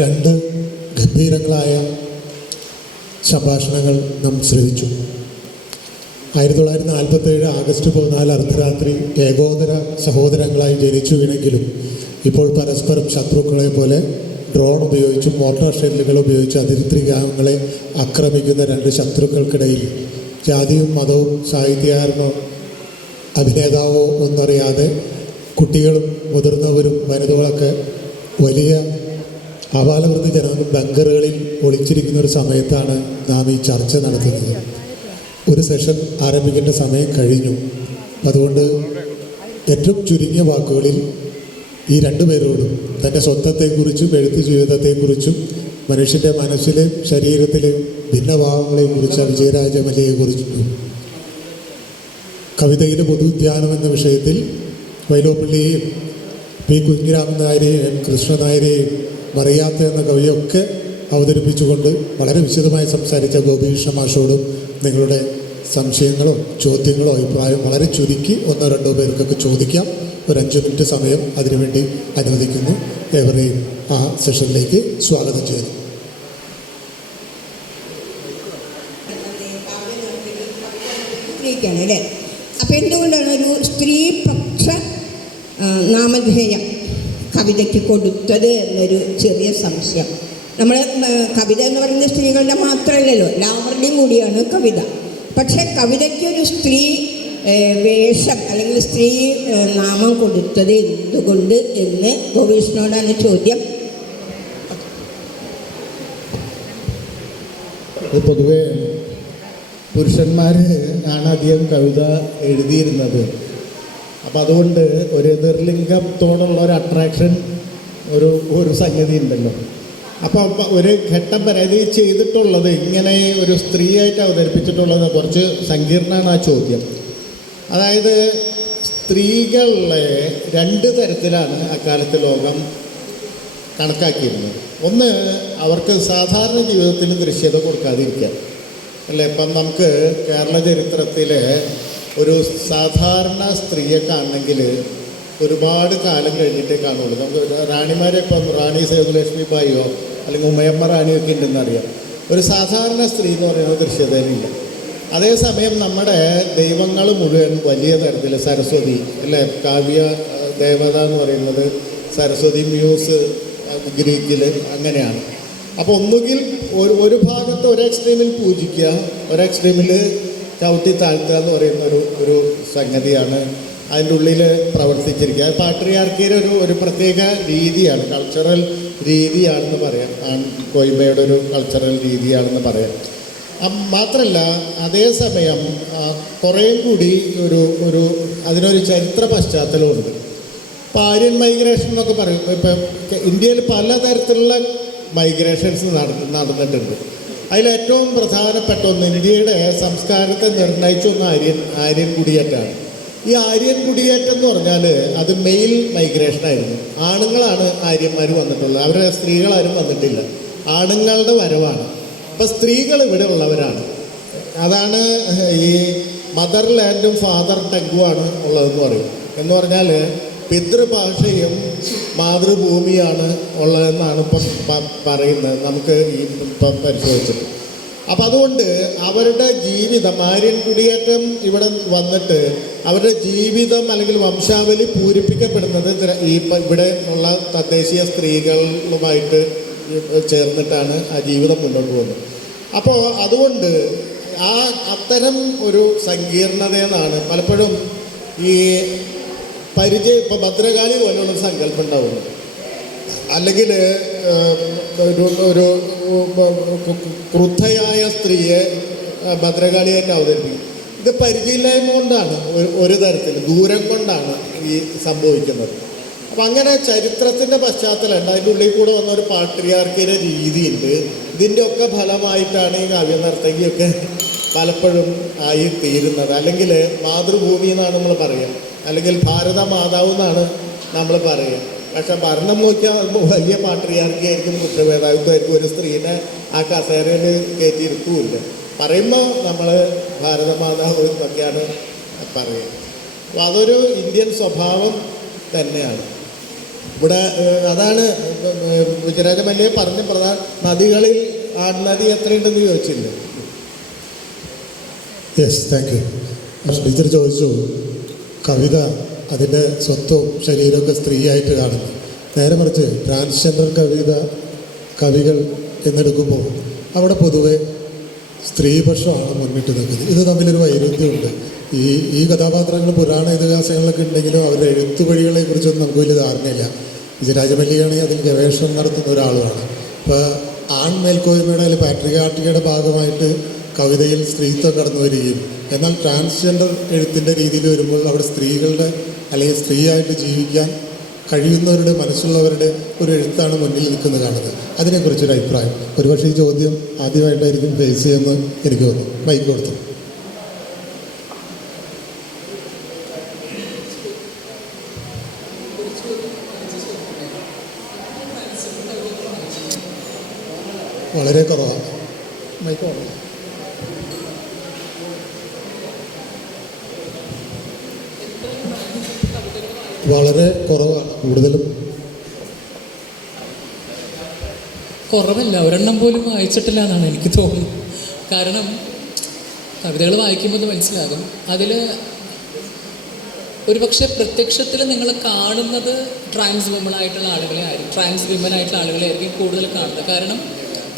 രണ്ട് ഗംഭീരങ്ങളായ സംഭാഷണങ്ങൾ നാം ശ്രവിച്ചു. ആയിരത്തി തൊള്ളായിരത്തി നാൽപ്പത്തേഴ് ആഗസ്റ്റ് പതിനാല് അർദ്ധരാത്രി ഏകോദര സഹോദരങ്ങളായി ജനിച്ചു വീണെങ്കിലും ഇപ്പോൾ പരസ്പരം ശത്രുക്കളെ പോലെ ഡ്രോൺ ഉപയോഗിച്ചും മോട്ടോർ ഷെല്ലുകൾ ഉപയോഗിച്ച് അതിർത്തി ഗ്രാമങ്ങളെ ആക്രമിക്കുന്ന രണ്ട് ശത്രുക്കൾക്കിടയിൽ ജാതിയും മതവും സാഹിത്യകാരനോ അഭിനേതാവോ എന്നറിയാതെ കുട്ടികളും മുതിർന്നവരും വനിതകളൊക്കെ വലിയ ആപാലവൃദ്ധ ജനങ്ങൾ ബങ്കറുകളിൽ ഒളിച്ചിരിക്കുന്ന ഒരു സമയത്താണ് നാം ഈ ചർച്ച നടത്തുന്നത്. ഒരു സെഷൻ ആരംഭിക്കേണ്ട സമയം കഴിഞ്ഞു. അതുകൊണ്ട് ഏറ്റവും ചുരുങ്ങിയ വാക്കുകളിൽ ഈ രണ്ടുപേരോടും തന്റെ സ്വത്വത്തെക്കുറിച്ചും എഴുത്ത് ജീവിതത്തെക്കുറിച്ചും മനുഷ്യന്റെ മനസ്സിലെയും ശരീരത്തിലെയും ഭിന്നഭാവങ്ങളെയും കുറിച്ച് വിജയരാജ മലയെക്കുറിച്ചും കവിതയിലെ പൊതുദ്യാനം എന്ന വിഷയത്തിൽ വൈലോപ്പള്ളിയെയും പി കുഞ്ഞിരാമൻ നായരെയും എം കൃഷ്ണ നായരെയും മറിയാത്ത എന്ന കവിയൊക്കെ അവതരിപ്പിച്ചുകൊണ്ട് വളരെ വിശദമായി സംസാരിച്ച ഗോപികൃഷ്ണ മാഷോടും നിങ്ങളുടെ സംശയങ്ങളോ ചോദ്യങ്ങളോ അഭിപ്രായം വളരെ ചുരുക്കി ഒന്നോ രണ്ടോ പേർക്കൊക്കെ ചോദിക്കാം. ഒരു അഞ്ച് മിനിറ്റ് സമയം അതിനുവേണ്ടി അനുവദിക്കുന്നു. ഏവരെയും ആ സെഷനിലേക്ക് സ്വാഗതം ചെയ്യുന്നു. അല്ലേ? അപ്പം എന്തുകൊണ്ടാണ് ഒരു സ്ത്രീപക്ഷ നാമധേയം? കവിതയ്ക്ക് കൊടുത്തത് എന്നൊരു ചെറിയ സംശയം. നമ്മൾ കവിത എന്ന് പറയുന്നത് സ്ത്രീകളുടെ മാത്രമല്ലല്ലോ എല്ലാവരുടെയും കൂടിയാണ് കവിത. പക്ഷേ കവിതയ്ക്ക് ഒരു സ്ത്രീ വേഷം അല്ലെങ്കിൽ സ്ത്രീ നാമം കൊടുത്തത് എന്തുകൊണ്ട് എന്ന് ഗോപീഷ്ണോടാണ് ചോദ്യം. പൊതുവെ പുരുഷന്മാർ ആണ് അധികം കവിത എഴുതിയിരുന്നത്. അപ്പം അതുകൊണ്ട് ഒരു നിർലിംഗത്തോടുള്ള ഒരു അട്രാക്ഷൻ ഒരു ഒരു സംഗതി ഉണ്ടല്ലോ. അപ്പോൾ ഒരു ഘട്ടം വരെ ഇത് ചെയ്തിട്ടുള്ളത് ഇങ്ങനെ ഒരു സ്ത്രീയായിട്ട് അവതരിപ്പിച്ചിട്ടുള്ളത് കുറച്ച് സങ്കീർണമാണ് ആ ചോദ്യം. അതായത് സ്ത്രീകളെ രണ്ട് തരത്തിലാണ് അക്കാലത്ത് ലോകം കണക്കാക്കിയിരുന്നത്. ഒന്ന് അവർക്ക് സാധാരണ ജീവിതത്തിന് ദൃശ്യത കൊടുക്കാതിരിക്കുക. അല്ലേ? ഇപ്പം നമുക്ക് കേരള ചരിത്രത്തിലെ ഒരു സാധാരണ സ്ത്രീയെ കാണണമെങ്കിൽ ഒരുപാട് കാലം കഴിഞ്ഞിട്ടേ കാണുള്ളൂ നമുക്ക് റാണിമാരെ ഇപ്പം റാണി സേതുലക്ഷ്മി ബായിയോ അല്ലെങ്കിൽ ഉമയമ്മ റാണിയൊക്കെ ഉണ്ടെന്ന് അറിയാം ഒരു സാധാരണ സ്ത്രീ എന്ന് പറയുന്നത് ദൃശ്യതയിലില്ല അതേസമയം നമ്മുടെ ദൈവങ്ങൾ മുഴുവൻ വലിയ തരത്തിൽ സരസ്വതി അല്ലേ? കാവ്യ ദേവത എന്ന് പറയുന്നത് സരസ്വതി മ്യൂസ് ഗ്രീക്കിൽ അങ്ങനെയാണ്. അപ്പോൾ ഒന്നുകിൽ ഒരു ഒരു ഭാഗത്ത് ഒരു എക്സ്ട്രീമിൽ പൂജിക്കുക ഒരു എക്സ്ട്രീമിൽ ചവിട്ടി താഴ്ത്തുക എന്ന് പറയുന്ന ഒരു ഒരു സംഗതിയാണ് അതിന്റെ ഉള്ളിൽ പ്രവർത്തിച്ചിരിക്കുക. അത് പാട്രിയാർക്കിയുടെ ഒരു ഒരു പ്രത്യേക രീതിയാണ് കൾച്ചറൽ രീതിയാണെന്ന് പറയാം. ആൺ കോയിമയുടെ ഒരു കൾച്ചറൽ രീതിയാണെന്ന് പറയാം. മാത്രമല്ല അതേസമയം കുറേ കൂടി ഒരു ഒരു അതിനൊരു ചരിത്ര പശ്ചാത്തലമുണ്ട് ഇപ്പോൾ ആര്യൻ മൈഗ്രേഷൻ എന്നൊക്കെ പറയും. ഇപ്പം ഇന്ത്യയിൽ പലതരത്തിലുള്ള മൈഗ്രേഷൻസ് നട നടന്നിട്ടുണ്ട്. അതിലേറ്റവും പ്രധാനപ്പെട്ട ഒന്ന് ഇന്ത്യയുടെ സംസ്കാരത്തെ നിർണയിച്ച ഒന്ന് ആര്യൻ ആര്യൻ കുടിയേറ്റമാണ്. ഈ ആര്യൻ കുടിയേറ്റം എന്ന് പറഞ്ഞാൽ അത് മെയിൽ മൈഗ്രേഷൻ ആയിരുന്നു. ആണുങ്ങളാണ് ആര്യന്മാർ വന്നിട്ടുള്ളത്. അവരെ സ്ത്രീകളാരും വന്നിട്ടില്ല. ആണുങ്ങളുടെ വരവാണ്. അപ്പം സ്ത്രീകൾ ഇവിടെ ഉള്ളവരാണ്. അതാണ് ഈ മദർ ലാൻഡും ഫാദർ ടങ്കുമാണ് ഉള്ളതെന്ന് പറയും. എന്ന് പറഞ്ഞാൽ പിതൃഭാഷയും മാതൃഭൂമിയാണ് ഉള്ളതെന്നാണ് ഇപ്പം പറയുന്നത്. നമുക്ക് ഈ ഇപ്പം പരിശോധിച്ചത് അപ്പം അതുകൊണ്ട് അവരുടെ ജീവിതം ആര്യൻ കുടിയേറ്റം ഇവിടെ വന്നിട്ട് അവരുടെ ജീവിതം അല്ലെങ്കിൽ വംശാവലി പൂരിപ്പിക്കപ്പെടുന്നത് ഈ ഇവിടെ ഉള്ള തദ്ദേശീയ സ്ത്രീകളുമായിട്ട് ചേർന്നിട്ടാണ് ആ ജീവിതം മുന്നോട്ട് പോകുന്നത്. അപ്പോൾ അതുകൊണ്ട് ആ അത്തരം ഒരു സങ്കീർണതയെന്നാണ് പലപ്പോഴും ഈ പരിചയം ഇപ്പൊ ഭദ്രകാളി പോലുള്ള സങ്കല്പം ഉണ്ടാവുന്നു. അല്ലെങ്കിൽ ഒരു ഒരു ക്രുദ്ധയായ സ്ത്രീയെ ഭദ്രകാളിയായിട്ട് അവതരിപ്പിക്കും. ഇത് പരിചയമില്ലായ്മ കൊണ്ടാണ് ഒരു തരത്തിൽ ദൂരം കൊണ്ടാണ് ഈ സംഭവിക്കുന്നത്. അപ്പം അങ്ങനെ ചരിത്രത്തിന്റെ പശ്ചാത്തലമുണ്ട്. അതിന്റെ ഉള്ളിൽ കൂടെ വന്ന ഒരു പാട്രിയാർക്കിയുടെ രീതിയുണ്ട്. ഇതിന്റെയൊക്കെ ഫലമായിട്ടാണ് ഈ കാവ്യനർത്തകിയൊക്കെ പലപ്പോഴും ആയി തീരുന്നത്. അല്ലെങ്കിൽ മാതൃഭൂമി എന്നാണ് നമ്മൾ പറയുക. അല്ലെങ്കിൽ ഭാരത മാതാവ് എന്നാണ് നമ്മൾ പറയുക. പക്ഷെ ഭരണം നോക്കിയാൽ വലിയ പാട്രിയാർക്കി ആയിരിക്കും കുറ്റഭേദാവിത്വമായിരിക്കും ഒരു സ്ത്രീനെ ആ കസേരയിൽ കയറ്റിയിരുത്തുമില്ല പറയുമ്പോൾ നമ്മൾ ഭാരത മാതാവ് എന്നൊക്കെയാണ് പറയുക. അപ്പോൾ അതൊരു ഇന്ത്യൻ സ്വഭാവം തന്നെയാണ്. ഇവിടെ അതാണ് ഗുജരാജ മല്ലിയെ പറഞ്ഞ പ്രധാന നദികളിൽ ആൺനദി എത്രയുണ്ടെന്ന് ചോദിച്ചില്ലേ? യെസ് താങ്ക് യു ടീച്ചർ ചോദിച്ചു കവിത അതിന്റെ സ്വത്വവും ശരീരമൊക്കെ സ്ത്രീയായിട്ട് കാണുന്നു. നേരെ മറിച്ച് ട്രാൻസ്ജെൻഡർ കവിത കവികൾ എന്നെടുക്കുമ്പോൾ അവിടെ പൊതുവെ സ്ത്രീപക്ഷമാണ് മുന്നിട്ട് നിൽക്കുന്നത്. ഇത് തമ്മിലൊരു വൈരുദ്ധ്യമുണ്ട്. ഈ ഈ കഥാപാത്രങ്ങൾ പുരാണ ഇതിഹാസങ്ങളിലൊക്കെ ഉണ്ടെങ്കിലും അവരുടെ എഴുത്തുവഴികളെ കുറിച്ചൊന്നും നമുക്ക് വലിയ ധാരണയില്ല. വിജയരാജമല്ലിയാണെങ്കിൽ അതിൽ ഗവേഷണം നടത്തുന്ന ഒരാളുമാണ്. ഇപ്പോൾ ആൺ മേൽക്കോയ്മയുടെ അല്ലെങ്കിൽ പാട്രികാട്ടികയുടെ ഭാഗമായിട്ട് കവിതയിൽ സ്ത്രീത്വം കടന്നു വരികയും എന്നാൽ ട്രാൻസ്ജെൻഡർ എഴുത്തിന്റെ രീതിയിൽ വരുമ്പോൾ അവിടെ സ്ത്രീകളുടെ അല്ലെങ്കിൽ സ്ത്രീയായിട്ട് ജീവിക്കാൻ കഴിയുന്നവരുടെ മനസ്സുള്ളവരുടെ ഒരു എഴുത്താണ് മുന്നിൽ നിൽക്കുന്നത് കാണുന്നത്. അതിനെക്കുറിച്ചൊരു അഭിപ്രായം. ഒരുപക്ഷെ ഈ ചോദ്യം ആദ്യമായിട്ടായിരിക്കും ഫേസ് ചെയ്യുമെന്ന് എനിക്ക് തോന്നുന്നു. മൈക്ക് കൊടുത്തു? വളരെ കുറവാണ്. മൈക്ക് കുറവാണ് വളരെ കുറവാണ് കൂടുതലും. കുറവല്ല ഒരെണ്ണം പോലും വായിച്ചിട്ടില്ല എന്നാണ് എനിക്ക് തോന്നുന്നത്. കാരണം കവിതകൾ വായിക്കുമ്പോൾ മനസ്സിലാകും. അതിൽ ഒരുപക്ഷെ പ്രത്യക്ഷത്തിൽ നിങ്ങൾ കാണുന്നത് ട്രാൻസ് വിമൺ ആയിട്ടുള്ള ആളുകളെ ആയിരിക്കും ട്രാൻസ് വിമൻ ആയിട്ടുള്ള ആളുകളെ ആയിരിക്കും കൂടുതൽ കാണുന്നത്. കാരണം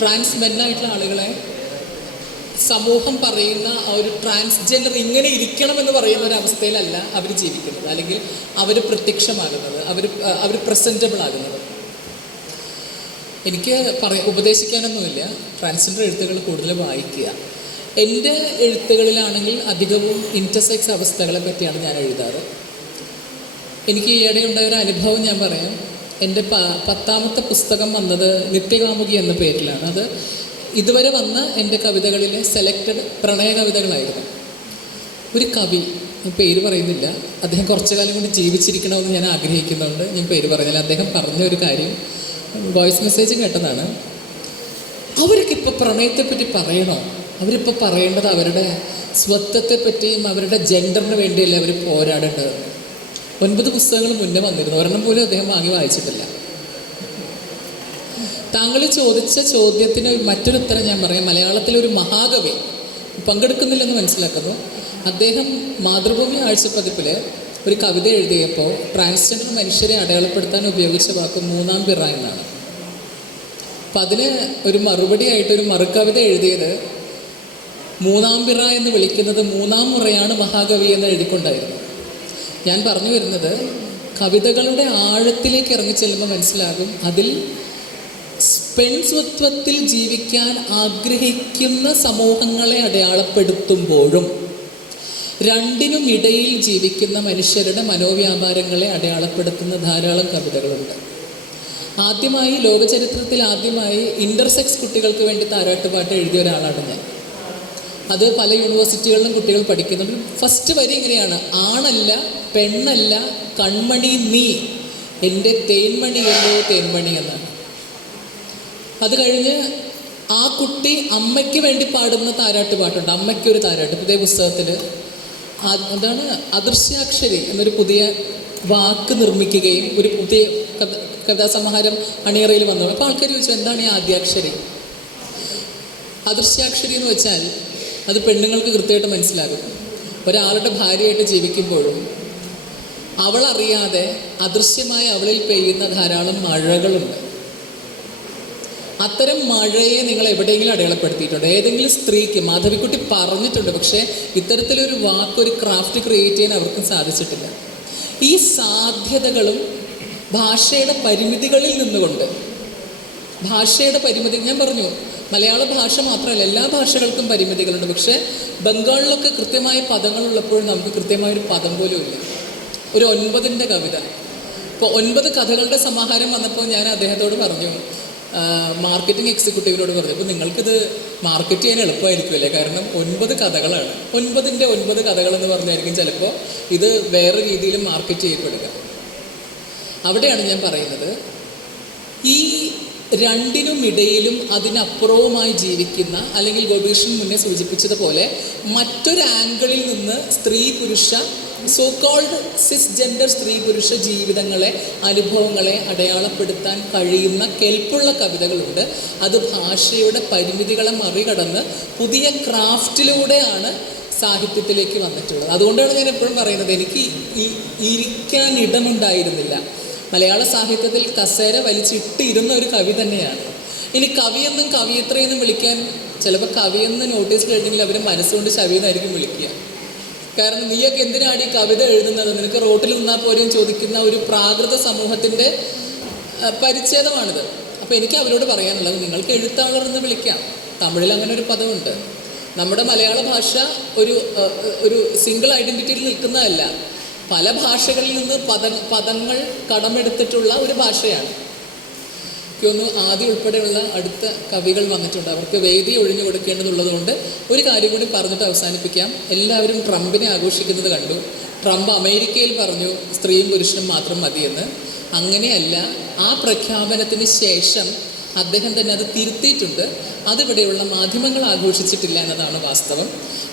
ട്രാൻസ് മെൻ ആയിട്ടുള്ള ആളുകളെ സമൂഹം പറയുന്ന ഒരു ട്രാൻസ്ജെൻഡർ ഇങ്ങനെ ഇരിക്കണം എന്ന് പറയുന്ന ഒരു അവസ്ഥയിലല്ല അവർ ജീവിക്കുന്നത്. അല്ലെങ്കിൽ അവർ പ്രത്യക്ഷമാകുന്നത് അവർ അവർ പ്രസന്റബിൾ ആകുന്നത്. എനിക്ക് പറയ ഉപദേശിക്കാനൊന്നുമില്ല. ട്രാൻസ്ജെൻഡർ എഴുത്തുകൾ കൂടുതൽ വായിക്കുക. എന്റെ എഴുത്തുകളിലാണെങ്കിൽ അധികവും ഇന്റർസെക്സ് അവസ്ഥകളെ പറ്റിയാണ് ഞാൻ എഴുതാറ്. എനിക്ക് ഈയിടെ ഉണ്ടായ ഒരു അനുഭവം ഞാൻ പറയാം. എന്റെ പത്താമത്തെ പുസ്തകം വന്നത് നിത്യകാമുകി എന്ന പേരിലാണ്. അത് ഇതുവരെ വന്ന എന്റെ കവിതകളിലെ സെലക്റ്റഡ് പ്രണയ കവിതകളായിരുന്നു. ഒരു കവി പേര് പറയുന്നില്ല. അദ്ദേഹം കുറച്ചു കാലം കൊണ്ട് ജീവിച്ചിരിക്കണമെന്ന് ഞാൻ ആഗ്രഹിക്കുന്നുണ്ട്. ഞാൻ പേര് പറയുന്നില്ല അദ്ദേഹം പറഞ്ഞ ഒരു കാര്യം വോയിസ് മെസ്സേജ് കേട്ടതാണ്. അവർക്ക് ഇപ്പോൾ പ്രണയത്തെപ്പറ്റി പറയണോ? അവരിപ്പോൾ പറയേണ്ടത് അവരുടെ സ്വത്വത്തെപ്പറ്റിയും അവരുടെ ജെൻഡറിന് വേണ്ടിയല്ലേ അവർ പോരാടേണ്ടത്? ഒൻപത് പുസ്തകങ്ങൾ മുന്നേ വന്നിരുന്നു. ഒരെണ്ണം പോലും അദ്ദേഹം വാങ്ങി വായിച്ചിട്ടില്ല. താങ്കൾ ചോദിച്ച ചോദ്യത്തിന് മറ്റൊരു ഉത്തരം ഞാൻ പറയാം. മലയാളത്തിലെ ഒരു മഹാകവി പങ്കെടുക്കുന്നില്ലെന്ന് മനസ്സിലാക്കുന്നു. അദ്ദേഹം മാതൃഭൂമി ആഴ്ചപ്പതിപ്പിൽ ഒരു കവിത എഴുതിയപ്പോൾ ട്രാൻസ്ജെൻഡർ മനുഷ്യരെ അടയാളപ്പെടുത്താൻ ഉപയോഗിച്ച വാക്ക് മൂന്നാം പിറ എന്നാണ്. അപ്പം അതിന് ഒരു മറുപടിയായിട്ട് ഒരു മറുകവിത എഴുതിയത് മൂന്നാം പിറ എന്ന് വിളിക്കുന്നത് മൂന്നാം മുറയാണ് മഹാകവി എന്ന് എഴുതിക്കൊണ്ടായിരുന്നു. ഞാൻ പറഞ്ഞു വരുന്നത് കവിതകളുടെ ആഴത്തിലേക്ക് ഇറങ്ങി ചെല്ലുമ്പോൾ മനസ്സിലാകും അതിൽ പെൺസ്വത്വത്തിൽ ജീവിക്കാൻ ആഗ്രഹിക്കുന്ന സമൂഹങ്ങളെ അടയാളപ്പെടുത്തുമ്പോഴും രണ്ടിനും ഇടയിൽ ജീവിക്കുന്ന മനുഷ്യരുടെ മനോവ്യാപാരങ്ങളെ അടയാളപ്പെടുത്തുന്ന ധാരാളം കവിതകളുണ്ട്. ആദ്യമായി ലോകചരിത്രത്തിൽ ആദ്യമായി ഇന്റർസെക്സ് കുട്ടികൾക്ക് വേണ്ടി താരാട്ടുപാട്ട് എഴുതിയ ഒരാളാണ് ഞാൻ. അത് പല യൂണിവേഴ്സിറ്റികളിലും കുട്ടികൾ പഠിക്കുന്നുണ്ട്. ഫസ്റ്റ് വരി ഇങ്ങനെയാണ്. ആണല്ല പെണ്ണല്ല കൺമണി നീ. എന്റെ തേൻമണിയല്ലോ തേൻമണി എന്നാണ്. അത് കഴിഞ്ഞ് ആ കുട്ടി അമ്മയ്ക്ക് വേണ്ടി പാടുന്ന താരാട്ട് പാട്ടുണ്ട്. അമ്മയ്ക്ക് ഒരു താരാട്ട് പുതിയ പുസ്തകത്തിൽ അതാണ് അദൃശ്യാക്ഷരി എന്നൊരു പുതിയ വാക്ക് നിർമ്മിക്കുകയും ഒരു പുതിയ കഥ കഥാസമാഹാരം അണിയറയിൽ വന്നു. അപ്പോൾ ആൾക്കാർ ചോദിച്ചു എന്താണ് ഈ ആദ്യാക്ഷരി? അദൃശ്യാക്ഷരി എന്ന് വെച്ചാൽ അത് പെണ്ണുങ്ങൾക്ക് കൃത്യമായിട്ട് മനസ്സിലാകും. ഒരാളുടെ ഭാര്യയായിട്ട് ജീവിക്കുമ്പോഴും അവളറിയാതെ അദൃശ്യമായി അവളിൽ പെയ്യുന്ന ധാരാളം മഴകളുണ്ട്. അത്തരം മഴയെ നിങ്ങൾ എവിടെയെങ്കിലും അടയാളപ്പെടുത്തിയിട്ടുണ്ട്? ഏതെങ്കിലും സ്ത്രീക്ക് മാധവിക്കുട്ടി പറഞ്ഞിട്ടുണ്ട് പക്ഷേ ഇത്തരത്തിലൊരു വാക്ക് ഒരു ക്രാഫ്റ്റ് ക്രിയേറ്റ് ചെയ്യാൻ അവർക്കും സാധിച്ചിട്ടില്ല. ഈ സാധ്യതകളും ഭാഷയുടെ പരിമിതികളിൽ നിന്നുകൊണ്ട് ഭാഷയുടെ പരിമിതി ഞാൻ പറഞ്ഞു മലയാള ഭാഷ മാത്രമല്ല എല്ലാ ഭാഷകൾക്കും പരിമിതികളുണ്ട് പക്ഷേ ബംഗാളിലൊക്കെ കൃത്യമായ പദങ്ങളുള്ളപ്പോൾ നമുക്ക് കൃത്യമായൊരു പദം പോലും ഇല്ല. ഒരു ഒൻപതിന്റെ കവിത. ഇപ്പോൾ ഒൻപത് കഥകളുടെ സമാഹാരം വന്നപ്പോൾ ഞാൻ അദ്ദേഹത്തോട് പറഞ്ഞു മാർക്കറ്റിംഗ് എക്സിക്യൂട്ടീവിനോട് പറഞ്ഞു അപ്പോൾ നിങ്ങൾക്കിത് മാർക്കറ്റ് ചെയ്യാൻ എളുപ്പമായിരിക്കുമല്ലേ കാരണം ഒൻപത് കഥകളാണ്. ഒൻപതിന്റെ ഒൻപത് കഥകൾ എന്ന് പറഞ്ഞായിരിക്കും ചിലപ്പോൾ ഇത് വേറെ രീതിയിൽ മാർക്കറ്റ് ചെയ്യപ്പെടുക. അവിടെയാണ് ഞാൻ പറയുന്നത് ഈ രണ്ടിനും ഇടയിലും അതിനപ്പുറവുമായി ജീവിക്കുന്ന അല്ലെങ്കിൽ ഗോപീഷൻ മുന്നേ സൂചിപ്പിച്ചതുപോലെ മറ്റൊരു ആംഗിളിൽ നിന്ന് സ്ത്രീ പുരുഷ സോ കോൾഡ് സിസ് ജെൻഡർ സ്ത്രീ പുരുഷ ജീവിതങ്ങളെ അനുഭവങ്ങളെ അടയാളപ്പെടുത്താൻ കഴിയുന്ന കെൽപ്പുള്ള കവിതകളുണ്ട്. അത് ഭാഷയുടെ പരിമിതികളെ മറികടന്ന് പുതിയ ക്രാഫ്റ്റിലൂടെയാണ് സാഹിത്യത്തിലേക്ക് വന്നിട്ടുള്ളത്. അതുകൊണ്ടാണ് ഞാൻ എപ്പോഴും പറയുന്നത് എനിക്ക് ഈ ഇരിക്കാൻ ഇടമുണ്ടായിരുന്നില്ല. മലയാള സാഹിത്യത്തിൽ കസേര വലിച്ചിട്ടിരുന്ന ഒരു കവി തന്നെയാണ്. ഇനി കവിയെന്നും കവിയത്രയെന്നും വിളിക്കാൻ ചിലപ്പോൾ കവിയെന്ന് നോട്ടീസ് കഴിഞ്ഞെങ്കിൽ അവർ മനസ്സുകൊണ്ട് ശവിയെന്നായിരിക്കും വിളിക്കുക. കാരണം നീയൊക്കെ എന്തിനാണ് ഈ കവിത എഴുതുന്നത്? നിനക്ക് റോട്ടിൽ നിന്നാൽ പോലും ചോദിക്കുന്ന ഒരു പ്രാകൃത സമൂഹത്തിന്റെ പരിച്ഛേദമാണിത്. അപ്പോൾ എനിക്ക് അവരോട് പറയാനുള്ളത് നിങ്ങൾക്ക് എഴുത്താളർന്ന് വിളിക്കാം. തമിഴിൽ അങ്ങനെ ഒരു പദമുണ്ട്. നമ്മുടെ മലയാള ഭാഷ ഒരു ഒരു സിംഗിൾ ഐഡന്റിറ്റിയിൽ നിൽക്കുന്നതല്ല. പല ഭാഷകളിൽ നിന്ന് പദ പദങ്ങൾ കടമെടുത്തിട്ടുള്ള ഒരു ഭാഷയാണ്. എനിക്കൊന്നു ആദ്യം ഉൾപ്പെടെയുള്ള അടുത്ത കവികൾ വന്നിട്ടുണ്ട്. അവർക്ക് വേദി ഒഴിഞ്ഞു കൊടുക്കേണ്ടതുള്ളതുകൊണ്ട് ഒരു കാര്യം കൂടി പറഞ്ഞിട്ട് അവസാനിപ്പിക്കാം. എല്ലാവരും ട്രംപിനെ ആഘോഷിക്കുന്നത് കണ്ടു. ട്രംപ് അമേരിക്കയിൽ പറഞ്ഞു സ്ത്രീയും പുരുഷനും മാത്രം മതിയെന്ന്. അങ്ങനെയല്ല ആ പ്രഖ്യാപനത്തിന് ശേഷം അദ്ദേഹം തന്നെ അത് തിരുത്തിയിട്ടുണ്ട്. അതിവിടെയുള്ള മാധ്യമങ്ങൾ ആഘോഷിച്ചിട്ടില്ല എന്നതാണ് വാസ്തവം.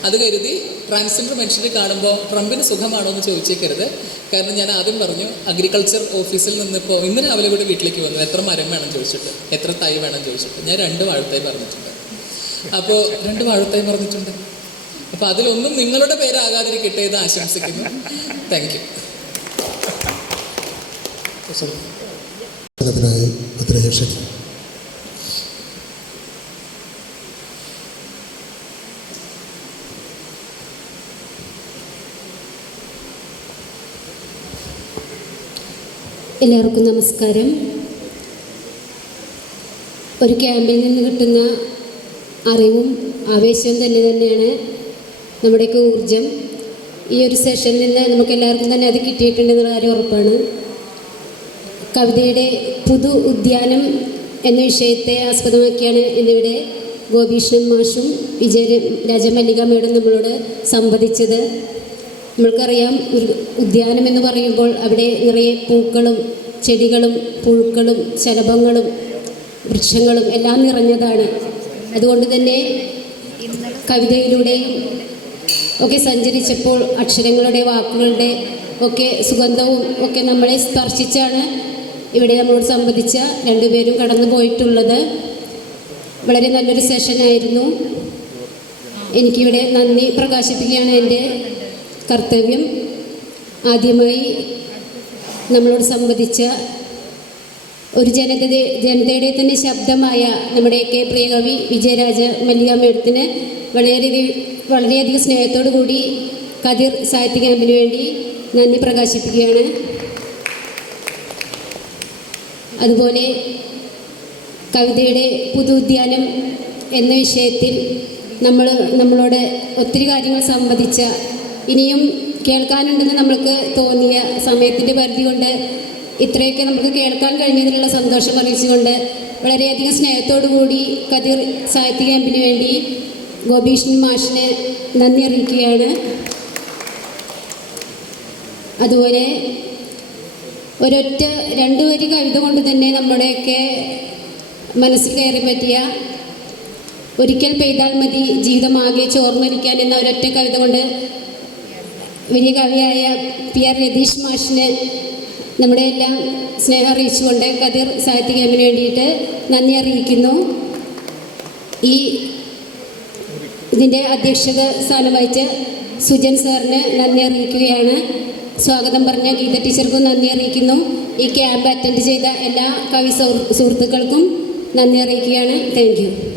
അത് കരുതി ട്രാൻസ്ജെൻഡർ മനുഷ്യരെ കാണുമ്പോൾ ട്രംപിന് സുഖമാണോ എന്ന് ചോദിച്ചേക്കരുത്. കാരണം ഞാൻ ആദ്യം പറഞ്ഞു അഗ്രികൾച്ചർ ഓഫീസിൽ നിന്ന് ഇപ്പോൾ ഇന്ന് രാവിലെ കൂടി വീട്ടിലേക്ക് വന്നു. എത്ര മരം വേണം ചോദിച്ചിട്ട് എത്ര തൈ വേണം ചോദിച്ചിട്ട്. ഞാൻ രണ്ട് വാഴത്തൈ പറഞ്ഞിട്ടുണ്ട്. അപ്പോൾ രണ്ട് വാഴത്തൈ പറഞ്ഞിട്ടുണ്ട്. അപ്പോൾ അതിലൊന്നും നിങ്ങളുടെ പേരാകാതിരിക്കട്ടെ എന്ന് ആശംസിക്കുന്നു. താങ്ക് യു അതിനായി എല്ലാവർക്കും നമസ്കാരം. ഒരു ക്യാമ്പിൽ നിന്ന് കിട്ടുന്ന അറിവും ആവേശവും തന്നെ തന്നെയാണ് നമ്മുടെയൊക്കെ ഊർജം ഈ ഒരു സെഷനിൽ നിന്ന് നമുക്ക് എല്ലാവർക്കും തന്നെ അത് കിട്ടിയിട്ടുണ്ടെന്നുള്ള കാര്യം ഉറപ്പാണ്. കവിതയുടെ പുതു ഉദ്യാനം എന്ന വിഷയത്തെ ആസ്പദമാക്കിയാണ് ഇന്നിവിടെ ഗോപീഷ്ണൻ മാഷും വിജയ രാജമല്ലിക മേഡം നമ്മളോട് സംവദിച്ചത്. നമ്മൾക്കറിയാം ഒരു ഉദ്യാനം എന്ന് പറയുമ്പോൾ അവിടെ നിറയെ പൂക്കളും ചെടികളും പുഴുക്കളും ശലഭങ്ങളും വൃക്ഷങ്ങളും എല്ലാം നിറഞ്ഞതാണ്. അതുകൊണ്ട് തന്നെ കവിതയിലൂടെയും ഒക്കെ സഞ്ചരിച്ചപ്പോൾ അക്ഷരങ്ങളുടെ വാക്കുകളുടെ ഒക്കെ സുഗന്ധവും ഒക്കെ നമ്മളെ സ്പർശിച്ചാണ് ഇവിടെ നമ്മളോട് സംബന്ധിച്ച രണ്ടുപേരും കടന്നു പോയിട്ടുള്ളത്. വളരെ നല്ലൊരു സെഷനായിരുന്നു. എനിക്കിവിടെ നന്ദി പ്രകാശിപ്പിക്കുകയാണ് എന്റെ കർത്തവ്യം. ആദ്യമായി നമ്മളോട് സംബന്ധിച്ച ഒരു ജനത ജനതയുടെ തന്നെ ശബ്ദമായ നമ്മുടെ കെ. പ്രിയകവി വിജയരാജ മല്ലിക മേഡത്തിന് വളരെയധികം സ്നേഹത്തോടു കൂടി കതിർ സാഹിത്യ ക്യാമ്പിന് വേണ്ടി നന്ദി പ്രകാശിപ്പിക്കുകയാണ്. അതുപോലെ കവിതയുടെ പുതു ഉദ്യാനം എന്ന വിഷയത്തിൽ നമ്മൾ നമ്മളോട് ഒത്തിരി കാര്യങ്ങൾ സംവദിച്ച ഇനിയും കേൾക്കാനുണ്ടെന്ന് നമ്മൾക്ക് തോന്നിയ സമയത്തിന്റെ പരിധി കൊണ്ട് ഇത്രയൊക്കെ നമുക്ക് കേൾക്കാൻ കഴിഞ്ഞതിലുള്ള സന്തോഷം അറിയിച്ചുകൊണ്ട് വളരെയധികം സ്നേഹത്തോടു കൂടി കതിർ സാഹിത്യ ക്യാമ്പിന് വേണ്ടി ഗോപീഷ്ണൻ മാഷിനെ നന്ദി അറിയിക്കുകയാണ്. അതുപോലെ ഒരൊറ്റ രണ്ടു വരി കവിത കൊണ്ട് തന്നെ നമ്മുടെയൊക്കെ മനസ്സിൽ കയറി പറ്റിയ ഒരിക്കൽ പെയ്താൽ മതി ജീവിതമാകെ ചോർന്നൊരിക്കാൻ എന്ന ഒരൊറ്റ കവിത കൊണ്ട് വലിയ കവിയായ പി ആർ രതീഷ് മാഷിന് നമ്മുടെ എല്ലാം സ്നേഹം അറിയിച്ചുകൊണ്ട് കതിർ സാഹിത്യ ക്യാമ്പിന് വേണ്ടിയിട്ട് നന്ദി അറിയിക്കുന്നു. ഈ ഇതിന്റെ അധ്യക്ഷത സ്ഥാനം വഹിച്ച സുജൻ സാറിന് നന്ദി അറിയിക്കുകയാണ്. സ്വാഗതം പറഞ്ഞ ഗീത ടീച്ചർക്കും നന്ദി അറിയിക്കുന്നു. ഈ ക്യാമ്പ് അറ്റൻഡ് ചെയ്ത എല്ലാ കവി സുഹൃത്തുക്കൾക്കും നന്ദി അറിയിക്കുകയാണ്. താങ്ക്